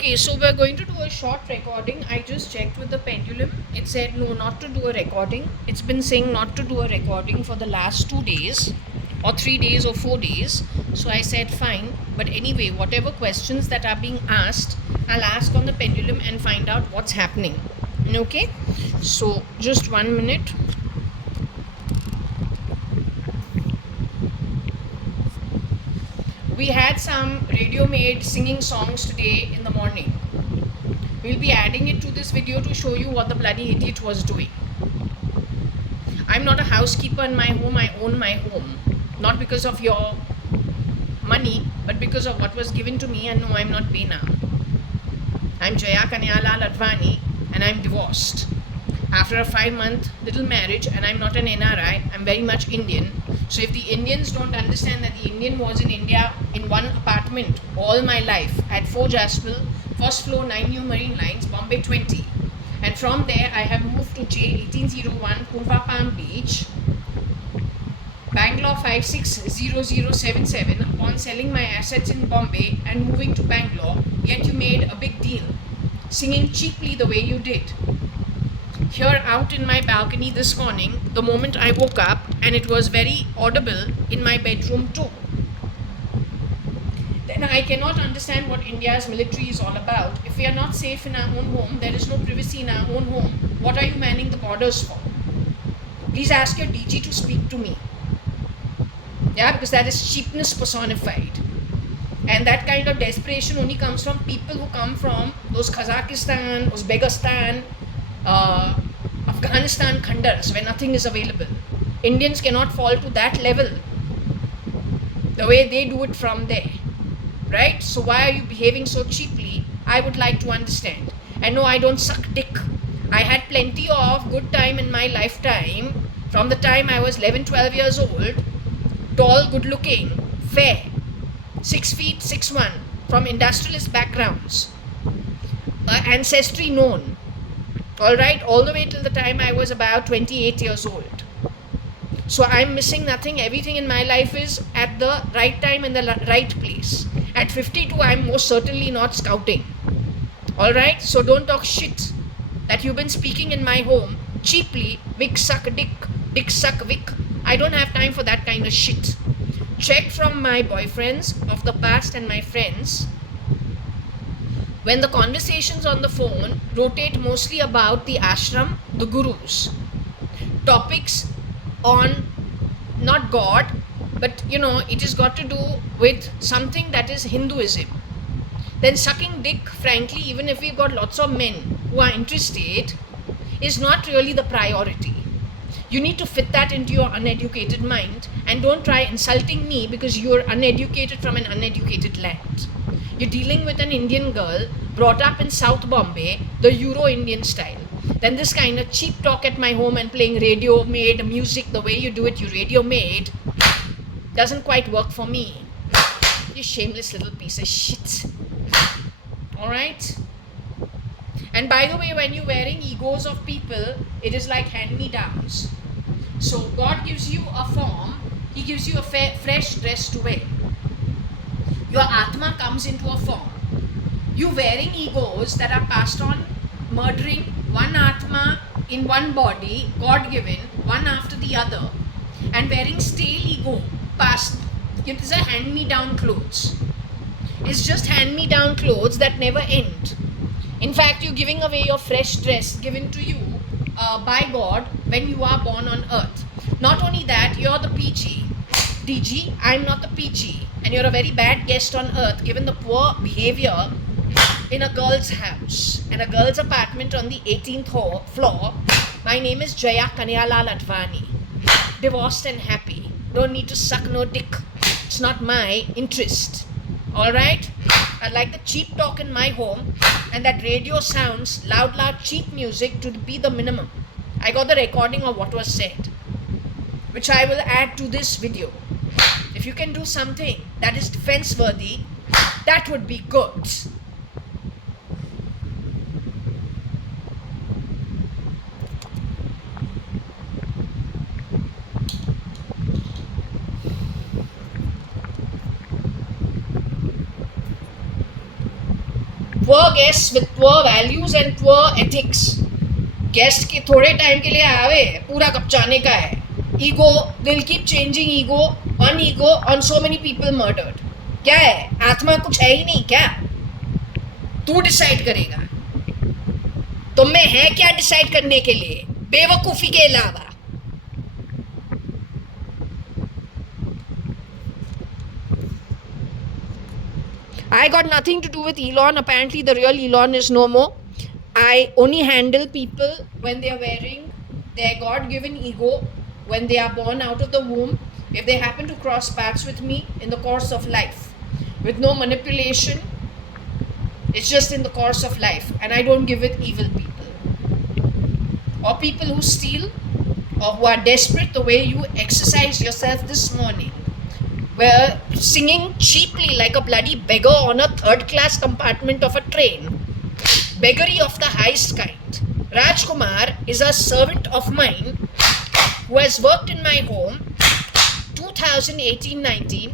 Okay, so we're going to do a short recording. I just checked with the pendulum. It said no, not to do a recording. It's been saying not to do a recording for the last 2 days or 3 days or 4 days. So I said fine. But anyway, whatever questions that are being asked, I'll ask on the pendulum and find out what's happening. Okay, so just 1 minute. We had some radio made singing songs today in the morning. We'll be adding it to this video to show you what the bloody idiot was doing. I'm not a housekeeper in my home. I own my home. Not because of your money, but because of what was given to me. And no, I'm not Bena. I'm JAYA.ADVANI and I'm divorced. After a 5-month little marriage, and I'm not an NRI, I'm very much Indian. So if the Indians don't understand that the Indian was in India in one apartment all my life at 4 Jaspel, first floor 9 New Marine Lines, Bombay 20. And from there I have moved to J1801 Purva Palm Beach, Bangalore 560077 upon selling my assets in Bombay and moving to Bangalore. Yet you made a big deal, singing cheaply the way you did. Here out in my balcony this morning, the moment I woke up, and it was very audible in my bedroom too. Then I cannot understand what India's military is all about. If we are not safe in our own home, there is no privacy in our own home, what are you manning the borders for? Please ask your DG to speak to me. Yeah, because that is cheapness personified. And that kind of desperation only comes from people who come from those Kazakhstan, Uzbekistan, Afghanistan khandars where nothing is available. Indians cannot fall to that level the way they do it from there, right? So why are you behaving so cheaply? I would like to understand. And no, I don't suck dick. I had plenty of good time in my lifetime from the time I was 11-12 years old, tall, good looking, fair, 6 feet 6'1", from industrialist backgrounds, ancestry known. Alright, all the way till the time I was about 28 years old. So I'm missing nothing. Everything in my life is at the right time in the right place. At 52, I'm most certainly not scouting. Alright, so don't talk shit that you've been speaking in my home cheaply. Vic suck dick, dick suck Vic. I don't have time for that kind of shit. Check from my boyfriends of the past and my friends. When the conversations on the phone rotate mostly about the ashram, the gurus, topics on not God, but it has got to do with something that is Hinduism, then sucking dick, frankly, even if we've got lots of men who are interested, is not really the priority. You need to fit that into your uneducated mind, and don't try insulting me because you're uneducated from an uneducated land. You're dealing with an Indian girl brought up in South Bombay, the Euro-Indian style. Then this kind of cheap talk at my home and playing radio-made music the way you do it, you radio-made, doesn't quite work for me. You shameless little piece of shit. Alright? And by the way, when you're wearing egos of people, it is like hand-me-downs. So God gives you a form, He gives you a fresh dress to wear. Your Atma comes into a form. You wearing egos that are passed on, murdering one Atma in one body, God-given, one after the other, and wearing stale ego, passed. It is a hand-me-down clothes. It's just hand-me-down clothes that never end. In fact, you're giving away your fresh dress given to you by God when you are born on earth. Not only that, you're the PG. DG, I'm not the PG. And you're a very bad guest on earth given the poor behavior in a girl's house and a girl's apartment on the 18th floor. My name is JAYA.ADVANI. Divorced and happy. Don't need to suck no dick. It's not my interest. Alright? I like the cheap talk in my home, and that radio sounds loud cheap music to be the minimum. I got the recording of what was said, which I will add to this video. If you can do something that is defense worthy, that would be good. poor guests with poor values and poor ethics. Guest के थोड़े time के लिए आवे, पूरा कब जाने का है. Ego, they'll keep changing ego on so many people murdered. क्या है? आत्मा कुछ है ही नहीं क्या? तू डिसाइड करेगा. तुम में है क्या डिसाइड करने के लिए बेवकूफी के अलावा? I got nothing to do with Elon. Apparently the real Elon is no more. I only handle people when they are wearing their God-given ego, when they are born out of the womb, if they happen to cross paths with me in the course of life, with no manipulation. It's just in the course of life, and I don't give it evil people or people who steal or who are desperate the way you exercise yourself this morning. We're singing cheaply like a bloody beggar on a third-class compartment of a train. Beggary of the highest kind. Rajkumar is a servant of mine who has worked in my home 2018-19.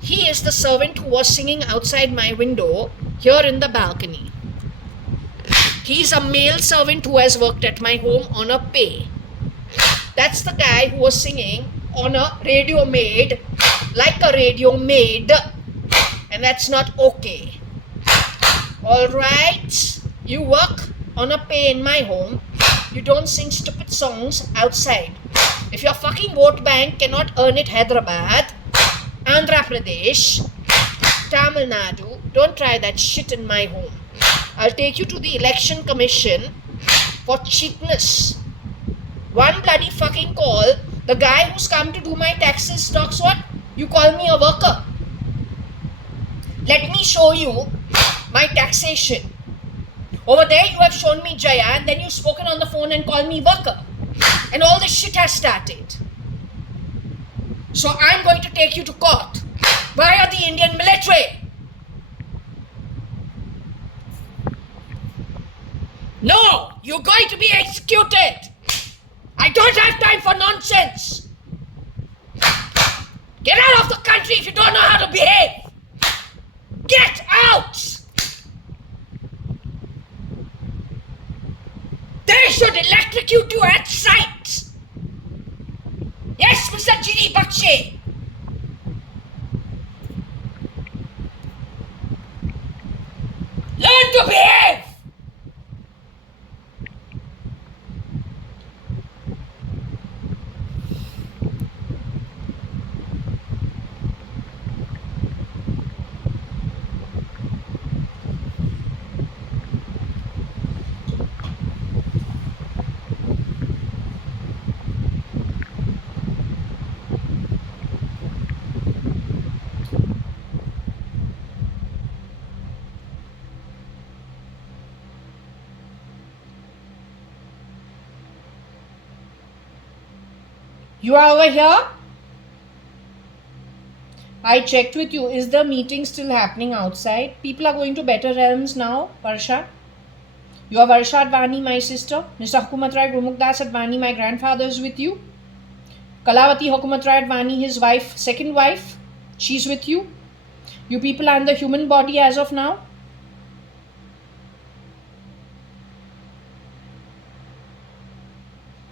He is the servant who was singing outside my window here in the balcony. He's a male servant who has worked at my home on a pay. That's the guy who was singing on a radio maid, like a radio maid, and that's not okay. Alright, you work on a pay in my home, you don't sing stupid songs outside. If your fucking vote bank cannot earn it Hyderabad, Andhra Pradesh, Tamil Nadu, don't try that shit in my home. I'll take you to the election commission for cheapness. One bloody fucking call, the guy who's come to do my taxes talks what? You call me a worker. Let me show you my taxation. Over there you have shown me Jaya, and then you've spoken on the phone and called me worker. And all this shit has started. So I'm going to take you to court via the Indian military. No, you're going to be executed. I don't have time for nonsense. Get out of the country if you don't know how to behave. Get out. They should electrocute you at sight. Yes, Mr. Giri Bakshe. Learn to behave. You are over here? I checked with you. Is the meeting still happening outside? People are going to better realms now, Varsha. You are JAYA.ADVANI, my sister. Mr. Hukumat Rai Gurmukh Advani, my grandfather, is with you. Kalavati Hukumat Rai Advani, his wife, second wife, she's with you. You people are in the human body as of now.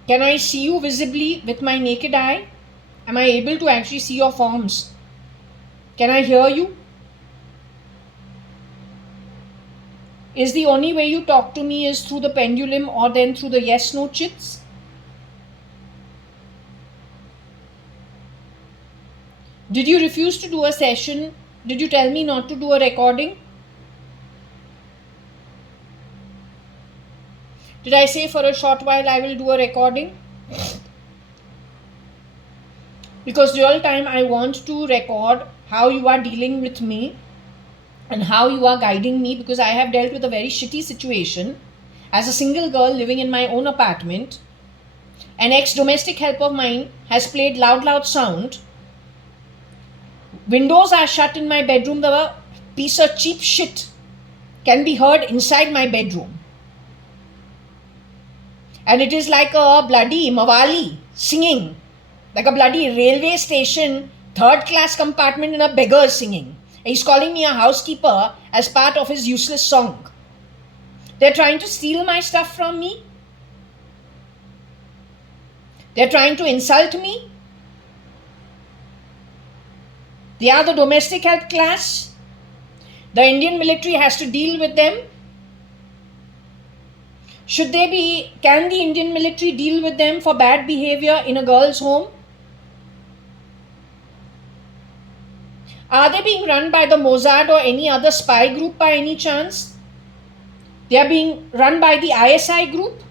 Can I see you visibly with my naked eye? Am I able to actually see your forms? Can I hear you? Is the only way you talk to me is through the pendulum or then through the yes-no chits? Did you refuse to do a session? Did you tell me not to do a recording? Did I say for a short while I will do a recording? Because real time I want to record how you are dealing with me and how you are guiding me, because I have dealt with a very shitty situation as a single girl living in my own apartment. An ex-domestic help of mine has played loud sound. Windows are shut in my bedroom. The piece of cheap shit can be heard inside my bedroom. And it is like a bloody Mawali singing, like a bloody railway station, third class compartment in a beggar singing. He's calling me a housekeeper as part of his useless song. They're trying to steal my stuff from me. They're trying to insult me. They are the domestic help class. The Indian military has to deal with them. Can the Indian military deal with them for bad behavior in a girl's home? Are they being run by the Mossad or any other spy group by any chance? They are being run by the ISI group.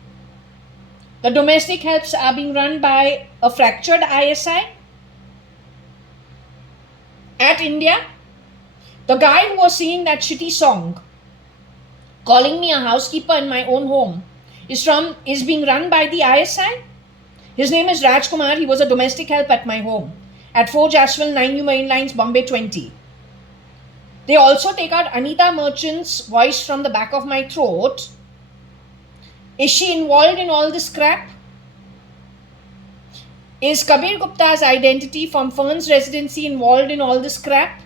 The domestic helps are being run by a fractured ISI at India. The guy who was singing that shitty song, calling me a housekeeper in my own home, is being run by the ISI. His name is Rajkumar. He was a domestic help at my home at 4 Jaswal 9 Marine Lines, Bombay 20. They also take out Anita Merchant's voice from the back of my throat. Is she involved in all this crap? Is Kabir Gupta's identity from Fern's residency involved in all this crap?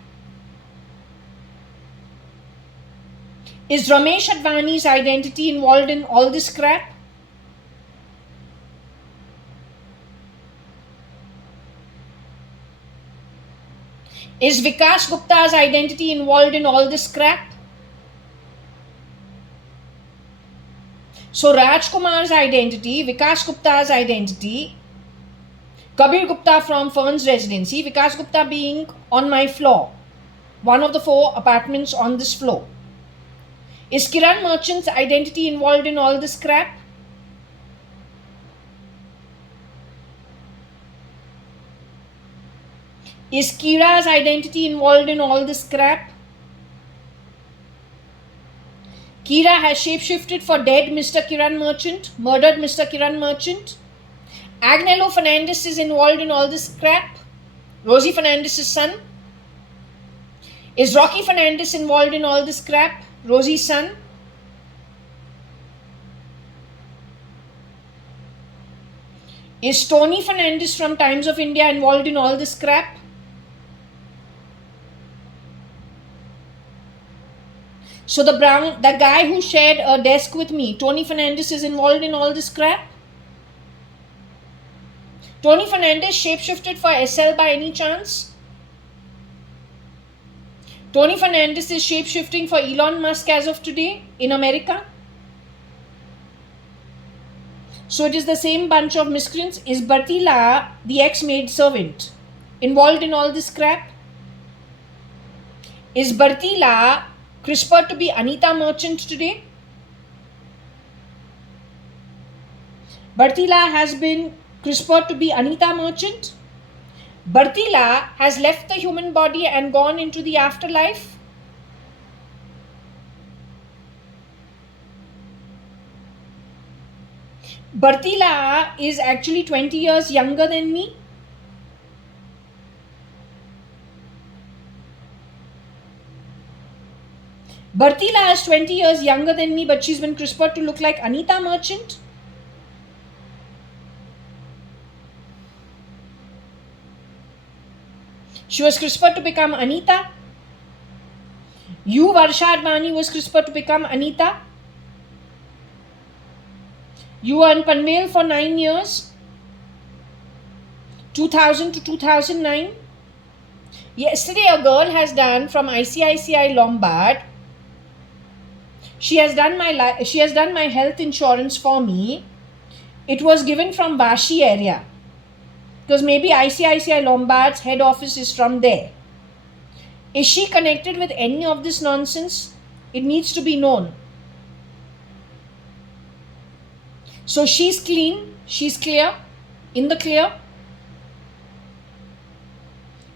Is Ramesh Advani's identity involved in all this crap? Is Vikas Gupta's identity involved in all this crap? So Rajkumar's identity, Vikas Gupta's identity, Kabir Gupta from Fern's residency, Vikas Gupta being on my floor, one of the 4 apartments on this floor. Is Kiran Merchant's identity involved in all this crap? Is Kira's identity involved in all this crap? Kira has shapeshifted for dead Mr. Kiran Merchant, murdered Mr. Kiran Merchant. Agnello Fernandez is involved in all this crap. Rosie Fernandez's son. Is Rocky Fernandez involved in all this crap? Rosie's son. Is Tony Fernandez from Times of India involved in all this crap? So the guy who shared a desk with me, Tony Fernandez, is involved in all this crap? Tony Fernandez shapeshifted for SL by any chance? Tony Fernandez is shapeshifting for Elon Musk as of today in America? So it is the same bunch of miscreants. Is Bartila, the ex-maid servant, involved in all this crap? Is Bartila CRISPR to be Anita Merchant today? Bartila has been CRISPR to be Anita Merchant. Bartila has left the human body and gone into the afterlife. Bartila is actually 20 years younger than me. Bartila is 20 years younger than me, but she's been CRISPR to look like Anita Merchant. She was CRISPR to become Anita. You, JAYA.ADVANI, was CRISPR to become Anita. You were in Panvel for 9 years, 2000 to 2009. Yesterday, a girl has done from ICICI Lombard. She has done my health insurance for me. It was given from Vashi area, because maybe ICICI Lombard's head office is from there. Is she connected with any of this nonsense? It needs to be known. So she's clean, she's clear, in the clear.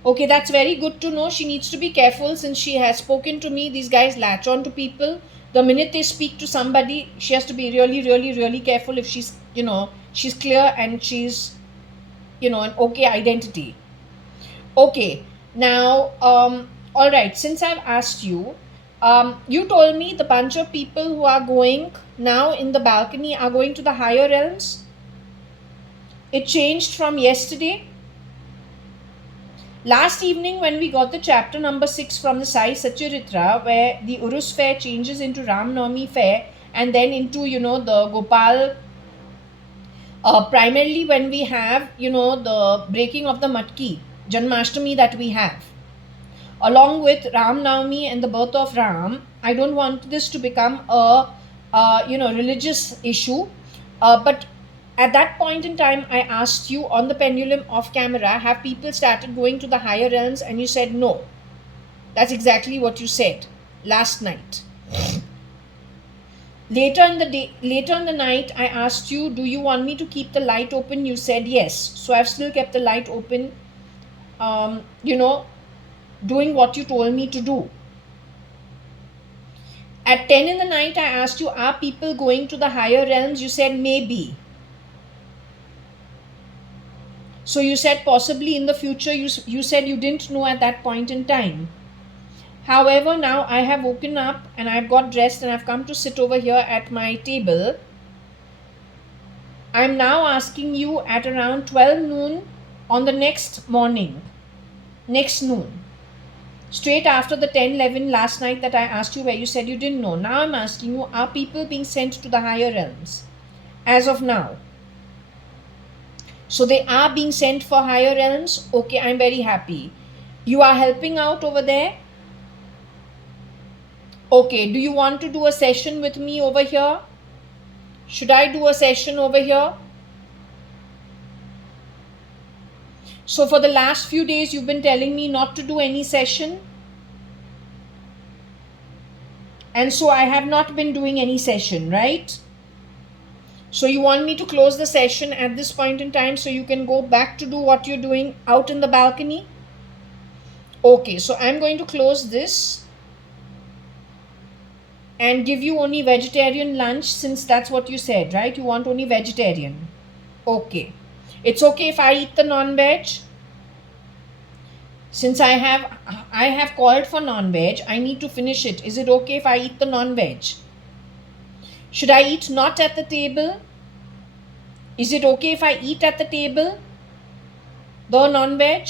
Okay, that's very good to know. She needs to be careful since she has spoken to me. These guys latch on to people. The minute they speak to somebody, she has to be really, really, really careful if she's, she's clear and she's, an okay identity. Okay, now, all right, since I've asked you, you told me the bunch of people who are going now in the balcony are going to the higher realms. It changed from yesterday. Last evening, when we got the chapter number 6 from the Sai Satcharitra, where the Urus fair changes into Ram Navami fair and then into, the Gopal, primarily when we have, the breaking of the Matki, Janmashtami that we have, along with Ram Navami and the birth of Ram. I don't want this to become a, religious issue, but at that point in time, I asked you on the pendulum off camera, have people started going to the higher realms? And you said no. That's exactly what you said last night. Later in the night, I asked you, do you want me to keep the light open? You said yes. So I've still kept the light open, doing what you told me to do. At 10 in the night, I asked you, are people going to the higher realms? You said maybe. So you said possibly in the future. You said you didn't know at that point in time. However, now I have woken up and I've got dressed and I've come to sit over here at my table. I'm now asking you at around 12 noon on the next morning, next noon, straight after the 10:11 last night that I asked you, where you said you didn't know. Now I'm asking you, are people being sent to the higher realms as of now? So they are being sent for higher realms. Okay, I'm very happy. You are helping out over there. Okay, do you want to do a session with me over here? Should I do a session over here? So for the last few days, you've been telling me not to do any session. And so I have not been doing any session, right? So you want me to close the session at this point in time so you can go back to do what you're doing out in the balcony? Okay, so I'm going to close this and give you only vegetarian lunch, since that's what you said, right? You want only vegetarian. Okay. It's okay if I eat the non-veg? Since I have called for non-veg, I need to finish it. Is it okay if I eat the non-veg? Should I eat not at the table? Is it okay if I eat at the table the non-veg?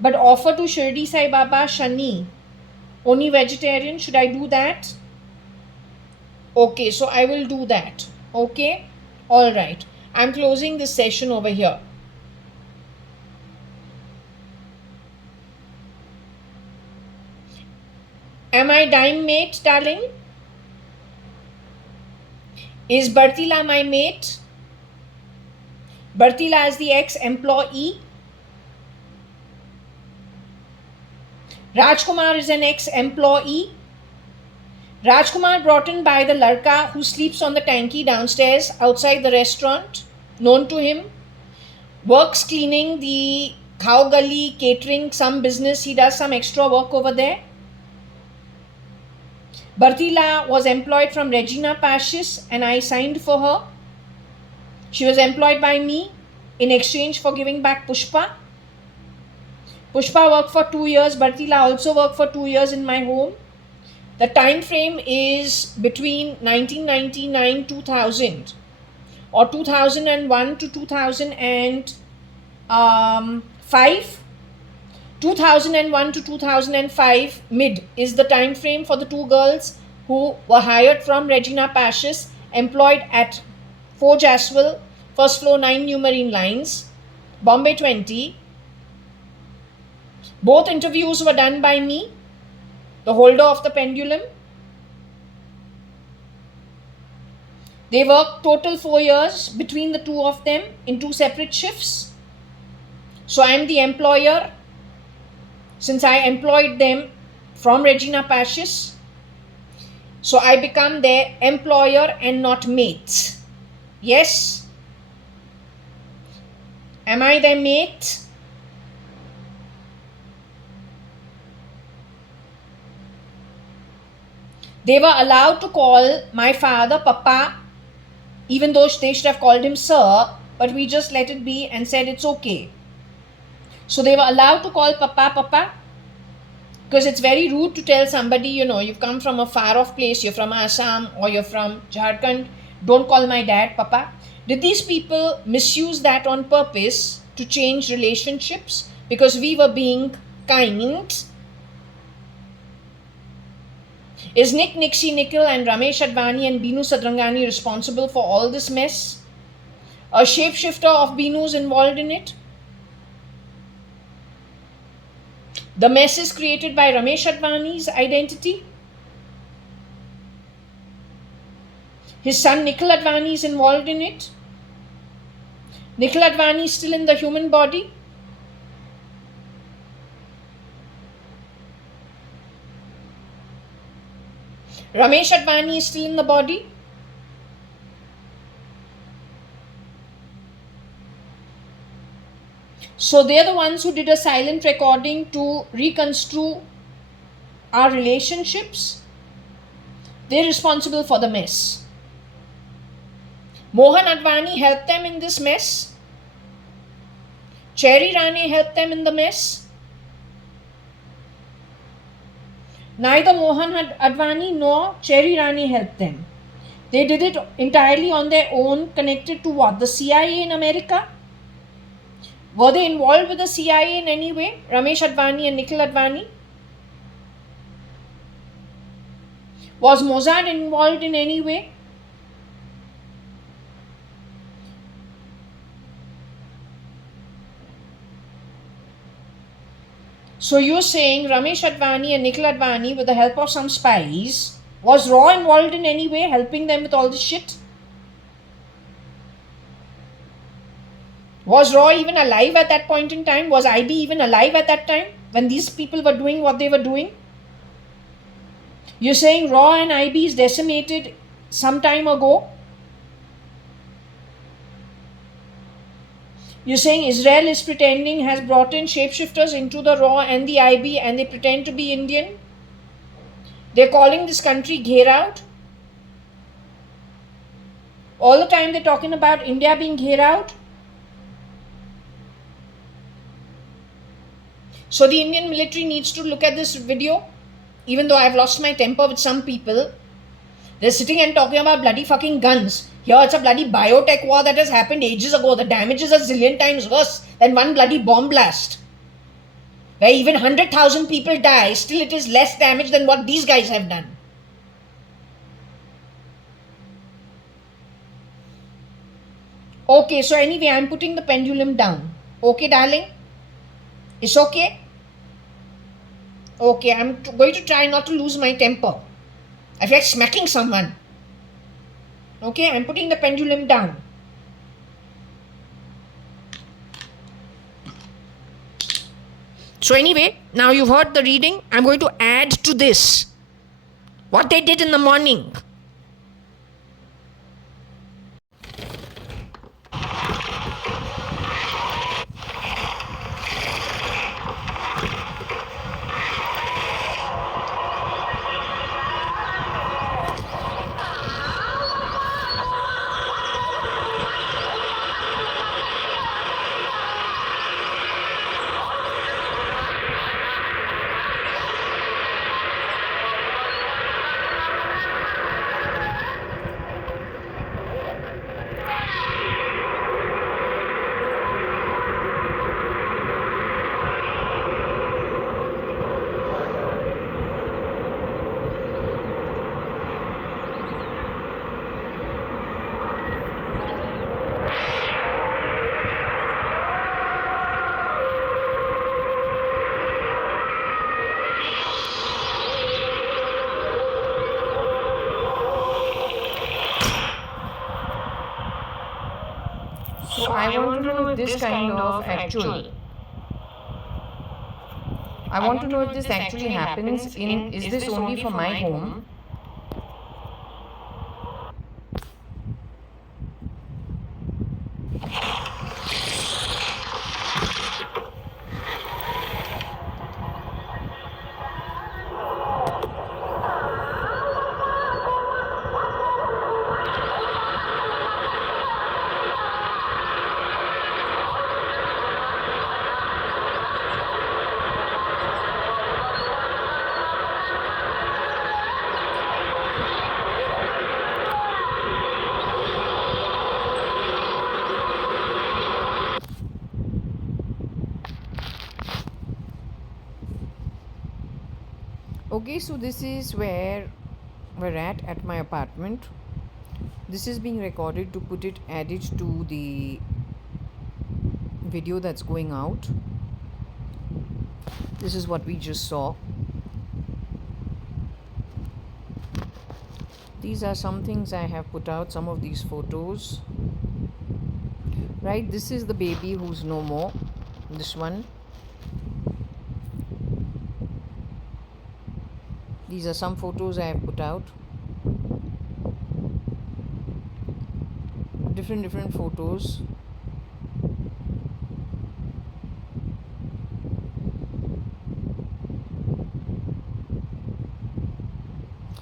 But offer to Shirdi Sai Baba Shani only vegetarian. Should I do that? Okay, so I will do that. Okay? Alright. I'm closing this session over here. Am I dime mate, darling? Is Bartila my mate? Bartila is the ex-employee. Rajkumar is an ex-employee. Rajkumar brought in by the Larka who sleeps on the tanki downstairs outside the restaurant, known to him. Works cleaning the Khao Gali, catering, some business. He does some extra work over there. Bartila was employed from Regina Pashis and I signed for her. She was employed by me in exchange for giving back Pushpa. Pushpa worked for 2 years. Bartila also worked for 2 years in my home. The time frame is between 1999-2000 or 2001 to 2005. 2001 to 2005 mid is the time frame for the 2 girls who were hired from Regina Pashis, employed at Forge Aswell, first floor 9 New Marine Lines, Bombay 20. Both interviews were done by me, the holder of the pendulum. They worked total 4 years between the 2 of them in 2 separate shifts. So I am the employer, since I employed them from Regina Pashis. So I become their employer and not mate. Yes? Am I their mate? They were allowed to call my father Papa, even though they should have called him Sir, but we just let it be and said it's okay. So they were allowed to call Papa Papa, because it's very rude to tell somebody, you've come from a far off place, you're from Assam or you're from Jharkhand, don't call my dad Papa. Did these people misuse that on purpose? to change relationships because we were being kind. Is Nick, Nixie Nikhil and Ramesh Advani and Binu Sadrangani responsible for all this mess? A shapeshifter of Binu's involved in it? The mess is created by Ramesh Advani's identity. His son Nikhil Advani is involved in it. Nikhil Advani is still in the human body. Ramesh Advani is still in the body. So they are the ones who did a silent recording to reconstruct our relationships. They're responsible for the mess. Mohan Advani helped them in this mess. Cherry Rane helped them in the mess. Neither Mohan Advani nor Cherry Rane helped them. They did it entirely on their own, connected to what? The CIA in America? Were they involved with the CIA in any way? Ramesh Advani and Nikhil Advani? Was Mossad involved in any way? So you're saying Ramesh Advani and Nikhil Advani, with the help of some spies, was Raw involved in any way, helping them with all this shit? Was Raw even alive at that point in time? Was IB even alive at that time when these people were doing what they were doing? You're saying Raw and IB is decimated some time ago? You're saying Israel is pretending, has brought in shapeshifters into the Raw and the IB, and they pretend to be Indian? They're calling this country Gher out? All the time they're talking about India being Gher out? So the Indian military needs to look at this video, even though I've lost my temper with some people. They're sitting and talking about bloody fucking guns. Here it's a bloody biotech war that has happened ages ago. The damage is a zillion times worse than one bloody bomb blast. Where even 100,000 people die, still it is less damage than what these guys have done. Okay, so anyway, I'm putting the pendulum down. Okay, darling? It's okay? Okay, I'm going to try not to lose my temper. I feel like smacking someone. Okay, I'm putting the pendulum down. So anyway, now you've heard the reading. I'm going to add to this what they did in the morning. So I want to know if this kind of actual, I want to know if this actually happens in, is this only for my home? Okay, so this is where we're at my apartment. This is being recorded to put it added to the video that's going out. This is what we just saw. These are some things I have put out, some of these photos. Right, this is the baby who's no more. This one. These are some photos I have put out. Different photos.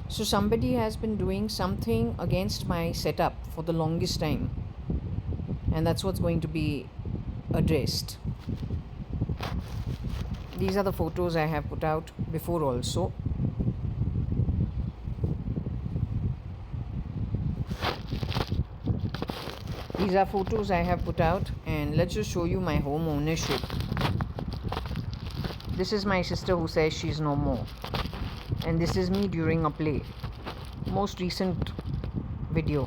So somebody has been doing something against my setup for the longest time, and that's what's going to be addressed. These are the photos I have put out before also. These are photos I have put out, and let's just show you my home ownership. This is my sister who says she's no more, and this is me during a play. Most recent video.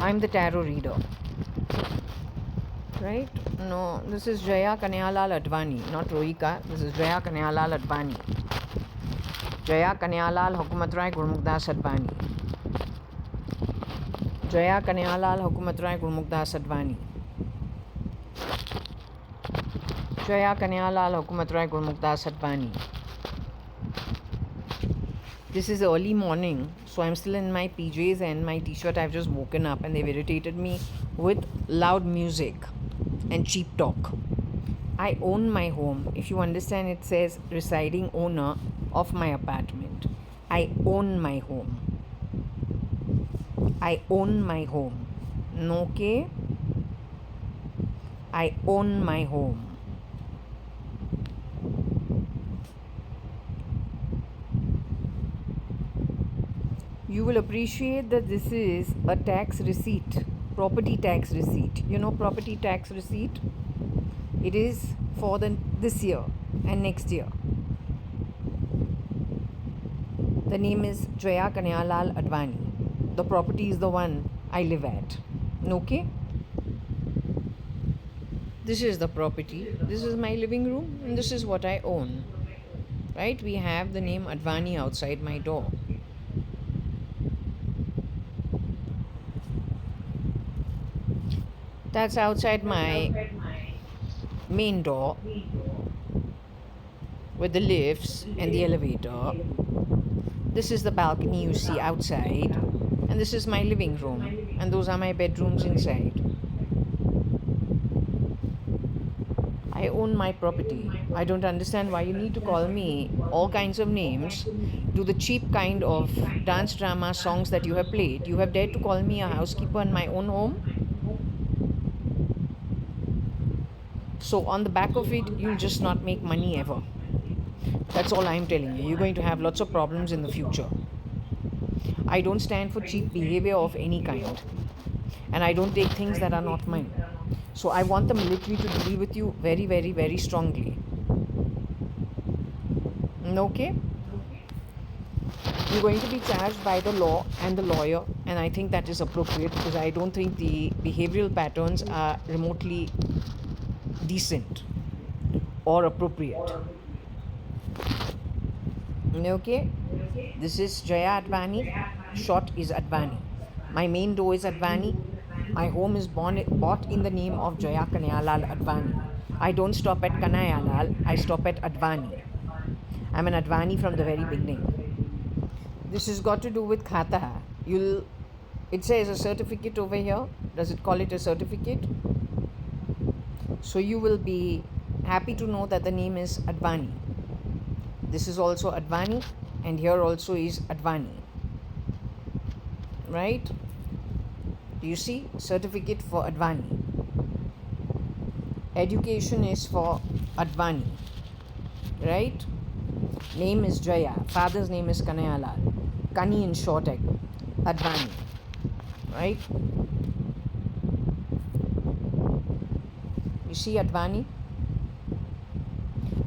I'm the tarot reader. Right? No, this is JAYA.ADVANI, not Rohika. This is JAYA.ADVANI. JAYA Hukumat Rai Gurmukdas Advani. JAYA Hukumat Rai Gurmukdas Advani. JAYA Hukumat Rai Gurmukdas Advani. This is early morning, so I'm still in my PJs and my t-shirt. I've just woken up and they've irritated me with loud music and cheap talk. I own my home. If you understand, it says residing owner of my apartment. I own my home. I own my home. Okay? I own my home. You will appreciate that this is a tax receipt, property tax receipt. You know property tax receipt? It is for this year and next year. The name is JAYA.ADVANI. The property is the one I live at. Okay? This is the property. This is my living room and this is what I own. Right? We have the name Advani outside my door. That's outside my main door with the lifts and the elevator. This is the balcony you see outside, and this is my living room, and those are my bedrooms inside. I own my property. I don't understand why you need to call me all kinds of names. Do the cheap kind of dance drama songs that you have played. You have dared to call me a housekeeper in my own home. So on the back of it, you'll just not make money ever. That's all I'm telling you. You're going to have lots of problems in the future. I don't stand for cheap behavior of any kind. And I don't take things that are not mine. So I want the military to deal with you very, very, very strongly. Okay? You're going to be charged by the law and the lawyer. And I think that is appropriate because I don't think the behavioral patterns are remotely decent or appropriate. Okay, this is JAYA.ADVANI. Short is Advani. My main door is Advani. My home is bought in the name of JAYA.ADVANI. I don't stop at Kanayalal, I stop at Advani. I'm an Advani from the very beginning. This has got to do with Khata. It says a certificate over here. Does it call it a certificate? So you will be happy to know that the name is Advani. This is also Advani, and here also is Advani. Right? Do you see? Certificate for Advani. Education is for Advani. Right? Name is Jaya. Father's name is Kanayalal. Kani in short, Advani. Right? You see Advani?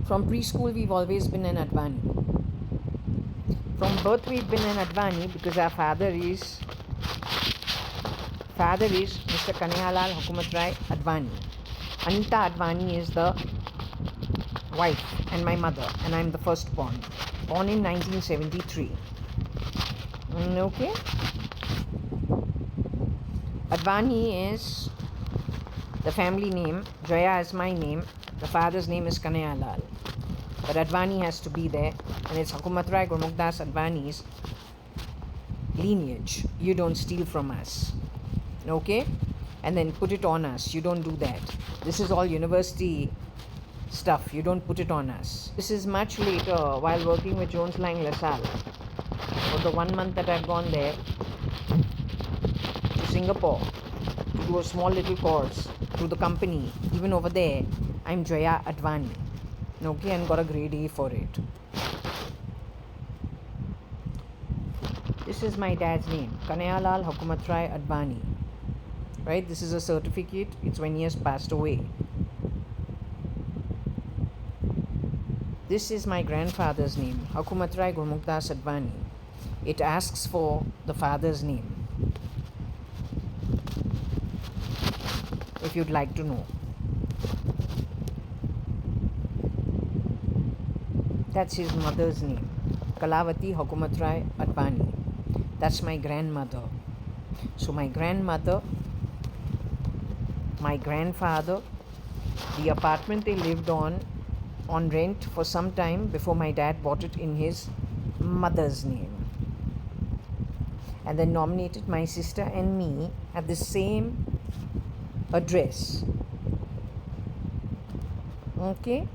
From preschool, we've always been an Advani. From birth we've been an Advani because our father is Mr. Kanayalal Hukumatrai Advani. Anita Advani is the wife and my mother, and I'm the firstborn, born in 1973. Okay. Advani is the family name. Jaya is my name. The father's name is Kanayalal. But Advani has to be there, and it's Hukumatrai Gurmukdas Advani's lineage. You don't steal from us. Okay? And then put it on us. You don't do that. This is all university stuff. You don't put it on us. This is much later while working with Jones Lang LaSalle. For the 1 month that I've gone there to Singapore to do a small little course through the company, even over there, I'm JAYA.ADVANI. Okay, and got a grade A for it. This is my dad's name, Kanayalal Hukumatrai Advani. Right, this is a certificate. It's when he has passed away. This is my grandfather's name, Hukumatrai Gurmukdas Advani. It asks for the father's name, if you'd like to know. That's his mother's name, Kalavati Hukumatrai Advani. That's my grandmother. So my grandmother, my grandfather, the apartment they lived on rent for some time before my dad bought it in his mother's name, and then nominated my sister and me at the same address. Okay?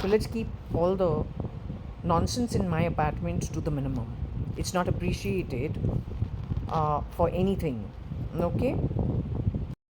So let's keep all the nonsense in my apartment to the minimum. It's not appreciated for anything. Okay?